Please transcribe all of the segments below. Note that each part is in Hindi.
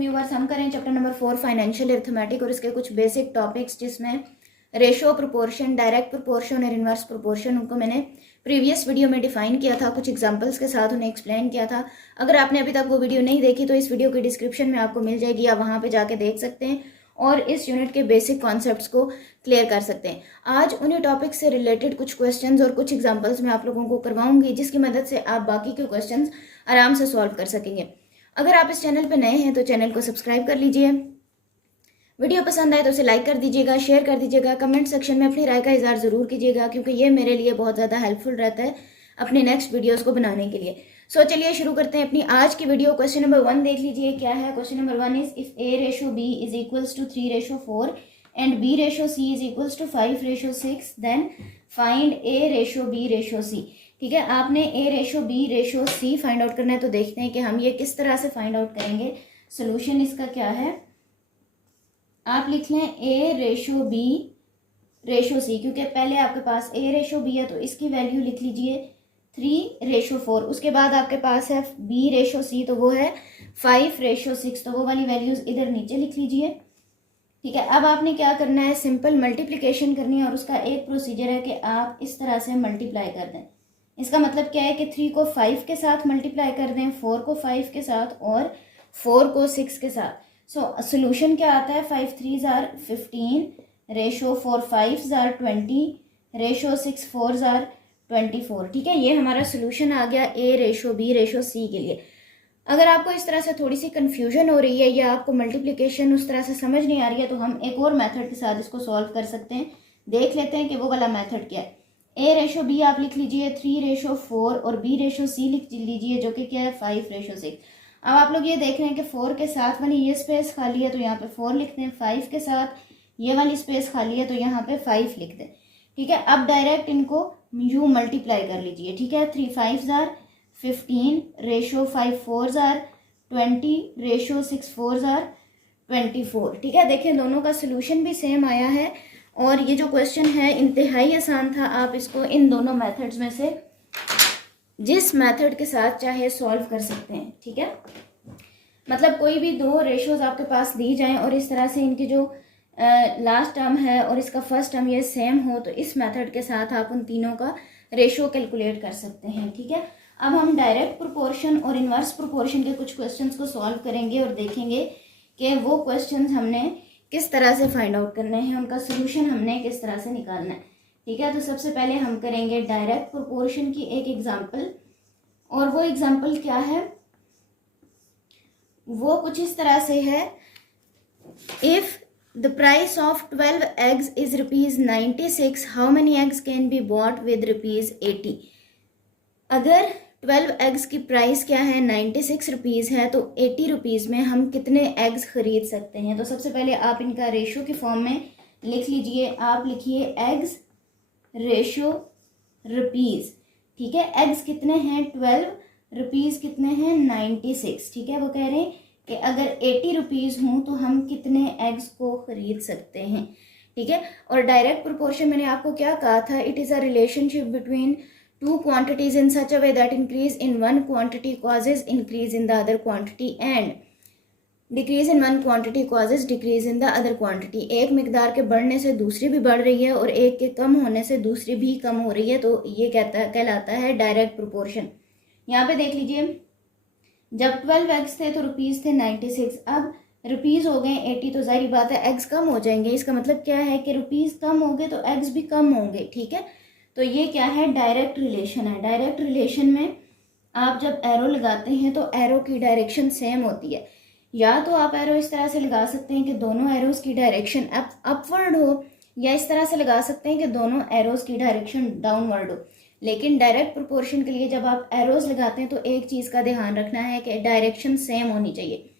व्यूअर्स, हम करें चैप्टर नंबर 4 फाइनेंशियल अरिथमेटिक और इसके कुछ बेसिक टॉपिक्स जिसमें रेशो, प्रोपोर्शन, डायरेक्ट प्रोपोर्शन और इनवर्स प्रोपोर्शन, उनको मैंने प्रीवियस वीडियो में डिफाइन किया था, कुछ एग्जांपल्स के साथ उन्हें एक्सप्लेन किया था। अगर आपने अभी तक वो वीडियो नहीं देखी तो इस वीडियो के डिस्क्रिप्शन में आपको मिल जाएगी, आप वहाँ पे जाके देख सकते हैं और इस यूनिट के बेसिक कॉन्सेप्ट्स को क्लियर कर सकते हैं। आज उन्हीं टॉपिक से रिलेटेड कुछ क्वेश्चंस और कुछ एग्जांपल्स मैं आप लोगों को करवाऊंगी, जिसकी मदद से आप बाकी के क्वेश्चंस आराम से सॉल्व कर सकेंगे। अगर आप इस चैनल पर नए हैं तो चैनल को सब्सक्राइब कर लीजिए। वीडियो पसंद आए तो उसे लाइक कर दीजिएगा, शेयर कर दीजिएगा, कमेंट सेक्शन में अपनी राय का इजहार ज़रूर कीजिएगा, क्योंकि ये मेरे लिए बहुत ज़्यादा हेल्पफुल रहता है अपने नेक्स्ट वीडियोस को बनाने के लिए। सो चलिए शुरू करते हैं अपनी आज की वीडियो। क्वेश्चन नंबर 1 देख लीजिए क्या है। Question number 1 is if A/B is equals to 3/4 and B/C is equals to 5/6 then find A/B/C। ठीक है, आपने A/B/C फाइंड आउट करना है। तो देखते हैं कि हम ये किस तरह से फाइंड आउट करेंगे। सोल्यूशन इसका क्या है, आप लिख लें A/B/C, क्योंकि पहले आपके पास A/B है तो इसकी वैल्यू लिख लीजिए 3/4। उसके बाद आपके पास है B/C, तो वो है 5/6, तो वो वाली वैल्यूज इधर नीचे लिख लीजिए। ठीक है, अब आपने क्या करना है, सिंपल मल्टीप्लिकेशन करनी है और उसका एक प्रोसीजर है कि आप इस तरह से मल्टीप्लाई कर दें। इसका मतलब क्या है कि 3 को 5 के साथ मल्टीप्लाई कर दें, 4 को 5 के साथ और 4 को 6 के साथ। सोल्यूशन क्या आता है, 5 3s are 15/4 5s are 20/6 4s are 24। ठीक है, ये हमारा सोल्यूशन आ गया A/B/C के लिए। अगर आपको इस तरह से थोड़ी सी कंफ्यूजन हो रही है या आपको मल्टीप्लिकेशन उस तरह से समझ नहीं आ रही है तो हम एक और मेथड के साथ इसको सॉल्व कर सकते हैं। देख लेते हैं कि वो वाला मेथड क्या है। A/B आप लिख लीजिए 3/4 और B/C लिख लीजिए जो कि क्या है 5/6। अब आप लोग ये देख रहे हैं कि 4 के साथ वाली ये स्पेस खाली है तो यहाँ पे 4 लिखते हैं, 5 के साथ ये वाली स्पेस खाली है तो यहाँ पे 5 लिख दें। ठीक है, अब डायरेक्ट इनको यू मल्टीप्लाई कर लीजिए। ठीक है, 3 5s are 15/5 4s are 20/6 4s are 24। ठीक है, देखिए दोनों का सोल्यूशन भी सेम आया है और ये जो क्वेश्चन है इंतहाई आसान था। आप इसको इन दोनों मेथड्स में से जिस मेथड के साथ चाहे सॉल्व कर सकते हैं। ठीक है, मतलब कोई भी दो रेशोज आपके पास दी जाएं और इस तरह से इनकी जो लास्ट टर्म है और इसका फर्स्ट टर्म ये सेम हो तो इस मेथड के साथ आप उन तीनों का रेशो कैलकुलेट कर सकते हैं। ठीक है, अब हम डायरेक्ट प्रोपोर्शन और इनवर्स प्रोपोर्शन के कुछ क्वेश्चंस को सॉल्व करेंगे और देखेंगे कि वो क्वेश्चंस हमने किस तरह से फाइंड आउट करने हैं, उनका सोल्यूशन हमने किस तरह से निकालना है। ठीक है, तो सबसे पहले हम करेंगे डायरेक्ट प्रोपोर्शन की एक एग्जाम्पल, और वो एग्जाम्पल क्या है, वो कुछ इस तरह से है। If the price of 12 eggs is ₹96, how many eggs can be bought with ₹80। अगर 12 एग्स की प्राइस क्या है 96 रुपीज़ है तो 80 रुपीज़ में हम कितने एग्स खरीद सकते हैं। तो सबसे पहले आप इनका रेशो के फॉर्म में लिख लीजिए। आप लिखिए एग्स रेशो रुपीज़। ठीक है, एग्स कितने हैं 12, रुपीज़ कितने हैं 96। ठीक है, वो कह रहे हैं कि अगर 80 रुपीज़ हों तो हम कितने एग्स को खरीद सकते हैं। ठीक है, और डायरेक्ट प्रोपोर्शन मैंने आपको क्या कहा था, it is a relationship between two quantities in such a way that increase in one quantity causes increase in the other quantity and decrease in one quantity causes decrease in the other quantity। एक मिकदार के बढ़ने से दूसरी भी बढ़ रही है और एक के कम होने से दूसरी भी कम हो रही है, तो ये कहलाता है डायरेक्ट प्रोपोर्शन। यहाँ पे देख लीजिए, जब 12 एग्स थे तो रुपीज़ थे 96, अब रुपीज़ हो गए 80, तो जाहिर बात है एग्स कम हो जाएंगे। इसका मतलब क्या है कि रुपीज़ कम होंगे तो एग्स भी कम होंगे। ठीक है, तो ये क्या है, डायरेक्ट रिलेशन है। डायरेक्ट रिलेशन में आप जब एरो लगाते हैं तो एरो की डायरेक्शन सेम होती है। या तो आप एरो इस तरह से लगा सकते हैं कि दोनों एरोज की डायरेक्शन अपवर्ड हो, या इस तरह से लगा सकते हैं कि दोनों एरोज की डायरेक्शन डाउनवर्ड हो। लेकिन डायरेक्ट प्रोपोर्शन के लिए जब आप एरोज लगाते हैं तो एक चीज़ का ध्यान रखना है कि डायरेक्शन सेम होनी चाहिए,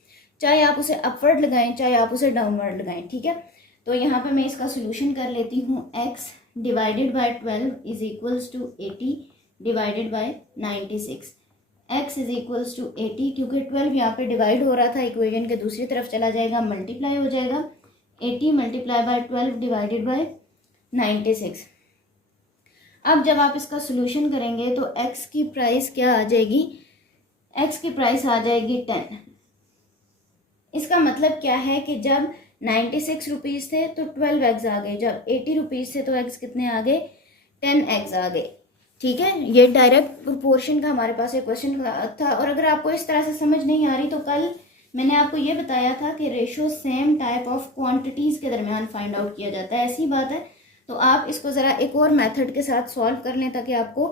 चाहे आप उसे अपवर्ड लगाएं चाहे आप उसे डाउनवर्ड लगाएं। ठीक है, तो यहाँ पे मैं इसका सोल्यूशन कर लेती हूँ। x divided by 12 is equals to 80 divided by 96। x is equals to 80, क्योंकि 12 यहाँ पे डिवाइड हो रहा था, इक्वेशन के दूसरी तरफ चला जाएगा, मल्टीप्लाई हो जाएगा। 80 मल्टीप्लाई बाय 12 डिवाइडेड बाय 96। अब जब आप इसका सोल्यूशन करेंगे तो x की प्राइस क्या आ जाएगी, x की प्राइस आ जाएगी 10। इसका मतलब क्या है कि जब 96 रुपीज़ थे तो 12 एग्स आ गए, जब 80 रुपीज़ थे तो एग्स कितने आ गए, 10 एग्स आ गए। ठीक है, ये डायरेक्ट प्रोपोर्शन का हमारे पास एक क्वेश्चन था। और अगर आपको इस तरह से समझ नहीं आ रही तो कल मैंने आपको ये बताया था कि ratio same type of quantities के दरमियान फाइंड आउट किया जाता है, ऐसी बात है। तो आप इसको ज़रा एक और मेथड के साथ सॉल्व कर लें ताकि आपको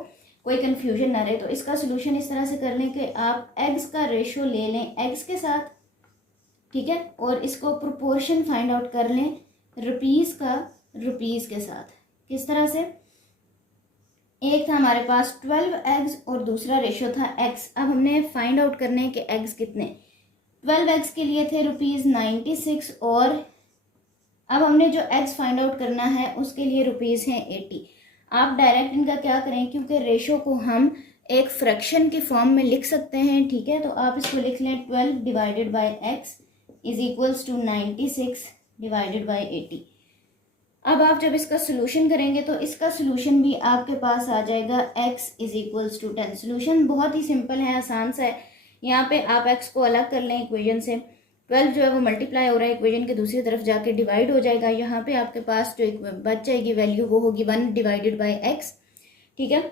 कोई कंफ्यूजन ना रहे। तो इसका सोल्यूशन इस तरह से कर लें कि आप एग्स का रेशो ले लें एग्स के साथ, ठीक है, और इसको प्रोपोर्शन फाइंड आउट कर लें रुपीज़ का रुपीज़ के साथ। किस तरह से, एक था हमारे पास 12 एग्स और दूसरा रेशो था एक्स। अब हमने फाइंड आउट करने हैं कि एग्स कितने, 12 एग्स के लिए थे ₹96 और अब हमने जो एग्स फाइंड आउट करना है उसके लिए रुपीज़ हैं 80। आप डायरेक्ट इनका क्या करें, क्योंकि रेशो को हम एक फ्रैक्शन की फॉर्म में लिख सकते हैं, ठीक है, तो आप इसको लिख लें 12 divided by x is equals to 96 divided by 80। अब आप जब इसका सोल्यूशन करेंगे तो इसका सोल्यूशन भी आपके पास आ जाएगा x is equals to 10। Solution बहुत ही सिंपल है, आसान सा है। यहाँ पे आप x को अलग कर लें इक्वेशन से, 12 जो है वो मल्टीप्लाई हो रहा है इक्वेशन के दूसरी तरफ जाके डिवाइड हो जाएगा। यहाँ पे आपके पास जो बच जाएगी वैल्यू वो होगी 1 डिवाइडेड बाई एक्स, ठीक है।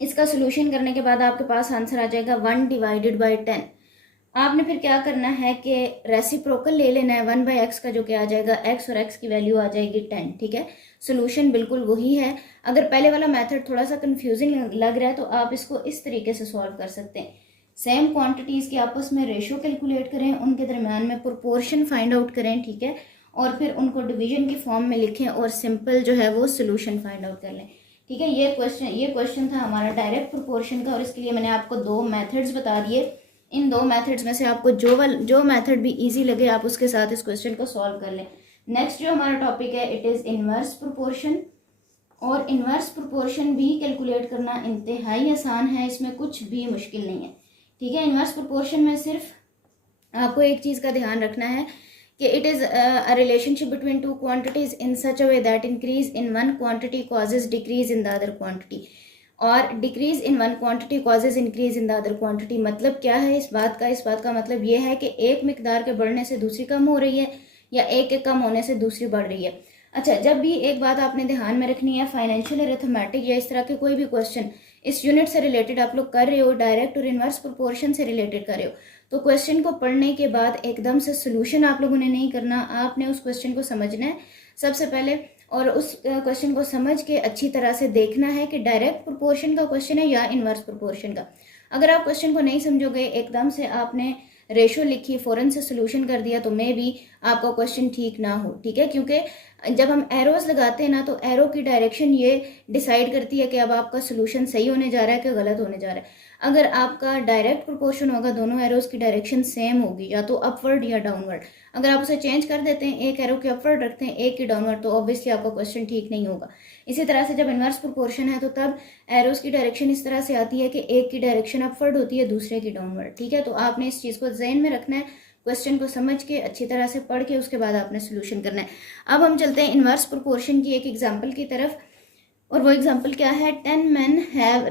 इसका सोल्यूशन करने के बाद आपके पास आंसर आ जाएगा 1 डिवाइडेड बाई 10। आपने फिर क्या करना है कि रेसिप्रोकल ले लेना है 1 बाई एक्स का, जो कि आ जाएगा x और x की वैल्यू आ जाएगी 10, ठीक है। सोल्यूशन बिल्कुल वही है। अगर पहले वाला मेथड थोड़ा सा कंफ्यूजिंग लग रहा है तो आप इसको इस तरीके से सॉल्व कर सकते हैं। सेम क्वांटिटीज़ के आपस में रेशो कैलकुलेट करें, उनके दरम्यान में प्रोपोर्शन फाइंड आउट करें, ठीक है, और फिर उनको डिवीजन की फॉर्म में लिखें और सिंपल जो है वो सोल्यूशन फाइंड आउट कर लें, ठीक है। ये क्वेश्चन था हमारा डायरेक्ट प्रोपोर्शन का और इसके लिए मैंने आपको 2 मेथड्स बता दिए। इन 2 मेथड्स में से आपको जो मेथड भी इजी लगे आप उसके साथ इस क्वेश्चन को सॉल्व कर लें। नेक्स्ट जो हमारा टॉपिक है इट इज़ इन्वर्स प्रोपोर्शन, और इन्वर्स प्रोपोर्शन भी कैलकुलेट करना इंतहाई आसान है, इसमें कुछ भी मुश्किल नहीं है, ठीक है। इन्वर्स प्रोपोर्शन में सिर्फ आपको एक चीज़ का ध्यान रखना है कि it is a relationship between 2 quantities in such a way that increase in one quantity causes decrease in the other quantity, और decrease in one quantity causes increase in the other quantity. मतलब क्या है इस बात का मतलब ये है कि एक मिकदार के बढ़ने से दूसरी कम हो रही है या एक के कम होने से दूसरी बढ़ रही है। अच्छा, जब भी एक बात आपने ध्यान में रखनी है, फाइनेंशियल अरिथमेटिक या इस तरह के कोई भी क्वेश्चन इस यूनिट से रिलेटेड आप लोग कर रहे हो, डायरेक्ट और इन्वर्स प्रोपोर्शन से रिलेटेड कर रहे हो, तो क्वेश्चन को पढ़ने के बाद एकदम से सोल्यूशन आप लोगों ने नहीं करना, आपने उस क्वेश्चन को समझना है सबसे पहले, और उस क्वेश्चन को समझ के अच्छी तरह से देखना है कि डायरेक्ट प्रोपोर्शन का क्वेश्चन है या इन्वर्स प्रोपोर्शन का। अगर आप क्वेश्चन को नहीं समझोगे, एकदम से आपने रेशो लिखी फ़ौरन से सोल्यूशन कर दिया, तो मे भी आपका क्वेश्चन ठीक ना हो, ठीक है, क्योंकि जब हम एरोज लगाते हैं ना तो एरो की डायरेक्शन ये डिसाइड करती है कि अब आपका सोल्यूशन सही होने जा रहा है कि गलत होने जा रहा है। अगर आपका डायरेक्ट प्रोपोर्शन होगा, दोनों एरोज की डायरेक्शन सेम होगी, या तो अपवर्ड या डाउनवर्ड। अगर आप उसे चेंज कर देते हैं, एक एरो की अपवर्ड रखते हैं एक की डाउनवर्ड, तो ऑब्वियसली आपका क्वेश्चन ठीक नहीं होगा। इसी तरह से जब इन्वर्स प्रोपोर्शन है तो तब एरोज की डायरेक्शन इस तरह से आती है कि एक की डायरेक्शन अपवर्ड होती है, दूसरे की डाउनवर्ड, ठीक है। तो आपने इस चीज़ को ज़हन में रखना है, क्वेश्चन को समझ के अच्छी तरह से पढ़ के उसके बाद आपने सोल्यूशन करना है। अब हम चलते हैं इन्वर्स प्रोपोर्शन की एक एग्जाम्पल की तरफ, और वो एग्जाम्पल क्या है, 10 men have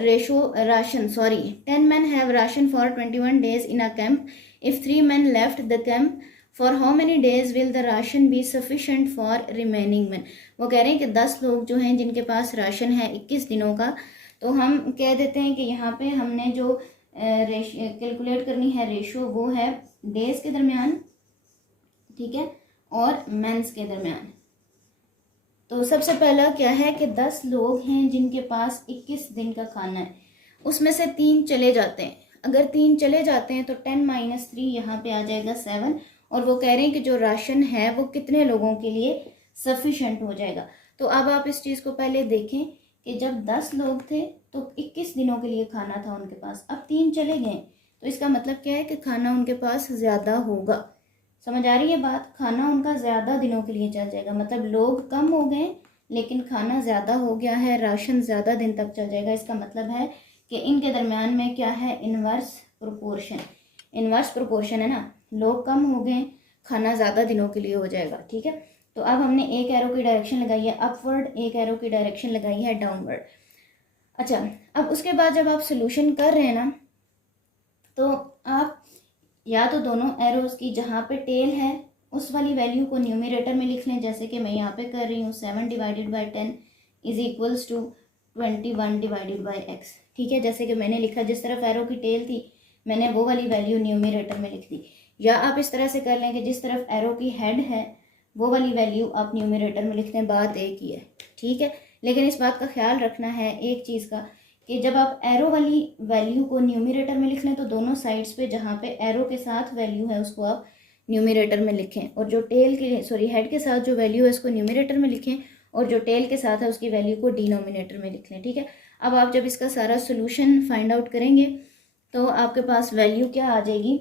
ration for 21 days in a camp. If 3 men left the camp, for how many days will the ration be sufficient for remaining men? वो कह रहे हैं कि 10 लोग जो हैं जिनके पास राशन है 21 दिनों का, तो हम कह देते हैं कि यहाँ पे हमने जो कैलकुलेट करनी है रेशो वो है डेज के दरमियान, ठीक है, और मेंस के दरमियान। तो सबसे पहला क्या है कि 10 लोग हैं जिनके पास 21 दिन का खाना है, उसमें से 3 चले जाते हैं। अगर 3 चले जाते हैं तो 10 - 3 यहाँ पे आ जाएगा 7, और वो कह रहे हैं कि जो राशन है वो कितने लोगों के लिए सफिशेंट हो जाएगा। तो अब आप इस चीज़ को पहले देखें कि जब 10 लोग थे तो 21 दिनों के लिए खाना था उनके पास, अब 3 चले गए, तो इसका मतलब क्या है कि खाना उनके पास ज़्यादा होगा। समझ आ रही है बात, खाना उनका ज़्यादा दिनों के लिए चल जाएगा, मतलब लोग कम हो गए लेकिन खाना ज़्यादा हो गया है, राशन ज़्यादा दिन तक चल जाएगा। इसका मतलब है कि इनके दरमियान में क्या है, इन्वर्स प्रोपोर्शन। इन्वर्स प्रोपोर्शन है ना, लोग कम हो गए, खाना ज़्यादा दिनों के लिए हो जाएगा, ठीक है। तो अब हमने एक एरो की डायरेक्शन लगाई है अपवर्ड, एक एरो की डायरेक्शन लगाई है डाउनवर्ड। अच्छा, अब उसके बाद जब आप सोल्यूशन कर रहे हैं ना, तो आप या तो दोनों एरोज की जहाँ पे टेल है उस वाली वैल्यू को न्यूमरेटर में लिख लें, जैसे कि मैं यहाँ पे कर रही हूँ 7 divided by 10 is equals to 21 divided by x. ठीक है, जैसे कि मैंने लिखा, जिस तरफ एरो की टेल थी मैंने वो वाली वैल्यू न्यूमरेटर में लिख दी। या आप इस तरह से कर लें कि जिस तरफ एरो की हेड है वो वाली वैल्यू आप न्यूमरेटर में लिखते हैं, बात एक ही है। ठीक है, लेकिन इस बात का ख्याल रखना है एक चीज़ का कि जब आप एरो वाली वैल्यू को न्यूमरेटर में लिख लें तो दोनों साइड्स पे जहाँ पे एरो के साथ वैल्यू है उसको आप न्यूमरेटर में लिखें, और जो टेल के हेड के साथ जो वैल्यू है उसको न्यूमरेटर में लिखें, और जो टेल के साथ है उसकी वैल्यू को डिनोमिनेटर में लिख लें। ठीक है, अब आप जब इसका सारा सोल्यूशन फाइंड आउट करेंगे तो आपके पास वैल्यू क्या आ जाएगी।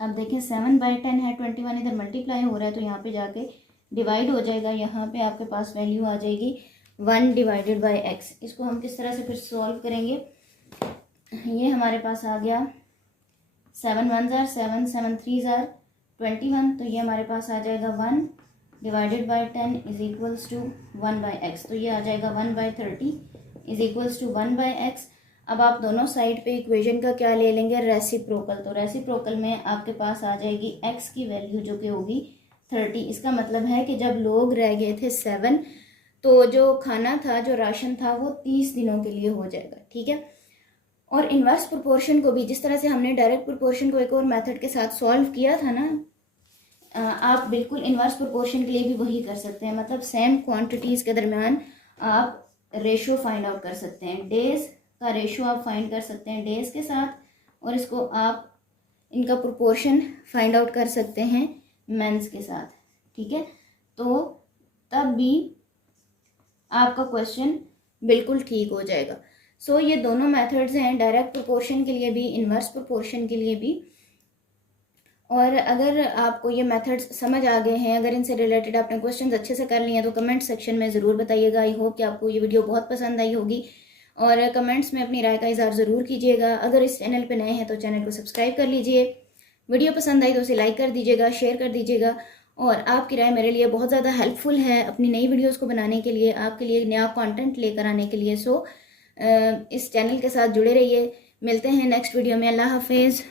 अब देखिए 7/10 है, 21 इधर मल्टीप्लाई हो रहा है तो यहाँ पे जाके डिवाइड हो जाएगा, यहाँ पे आपके पास वैल्यू आ जाएगी 1 डिवाइडेड बाई एक्स। इसको हम किस तरह से फिर सॉल्व करेंगे, ये हमारे पास आ गया 7 1s are 7, 7 3s are 21, तो ये हमारे पास आ जाएगा 1 divided by 10 is equals to 1 by x, तो ये आ जाएगा 1/30 is equals to 1 by x. अब आप दोनों साइड पे इक्वेशन का क्या ले लेंगे, रेसिप्रोकल, तो रेसिप्रोकल में आपके पास आ जाएगी एक्स की वैल्यू जो कि होगी 30। इसका मतलब है कि जब लोग रह गए थे 7 तो जो खाना था, जो राशन था वो 30 दिनों के लिए हो जाएगा। ठीक है, और इन्वर्स प्रोपोर्शन को भी जिस तरह से हमने डायरेक्ट प्रोपोर्शन को एक और मेथड के साथ सॉल्व किया था ना, आप बिल्कुल इन्वर्स प्रोपोर्शन के लिए भी वही कर सकते हैं। मतलब सेम क्वांटिटीज़ के दरमियान आप रेशो फाइंड आउट कर सकते हैं, डेज का रेशो आप फाइंड कर सकते हैं डेज के साथ, और इसको आप इनका प्रोपोर्शन फाइंड आउट कर सकते हैं मेंस के साथ। ठीक है, तो तब भी आपका क्वेश्चन बिल्कुल ठीक हो जाएगा। सो ये दोनों मेथड्स हैं, डायरेक्ट प्रोपोर्शन के लिए भी, इन्वर्स प्रोपोर्शन के लिए भी। और अगर आपको ये मेथड्स समझ आ गए हैं, अगर इनसे रिलेटेड आपने क्वेश्चंस अच्छे से कर लिए हैं तो कमेंट सेक्शन में ज़रूर बताइएगा। आई होप कि आपको ये वीडियो बहुत पसंद आई होगी, और कमेंट्स में अपनी राय का इज़हार ज़रूर कीजिएगा। अगर इस चैनल पर नए हैं तो चैनल को सब्सक्राइब कर लीजिए, वीडियो पसंद आई तो उसे लाइक कर दीजिएगा, शेयर कर दीजिएगा, और आपकी राय मेरे लिए बहुत ज़्यादा हेल्पफुल है अपनी नई वीडियोज़ को बनाने के लिए, आपके लिए नया कॉन्टेंट लेकर आने के लिए। सो इस चैनल के साथ जुड़े रहिए। मिलते हैं नेक्स्ट वीडियो में। अल्लाह हाफिज़।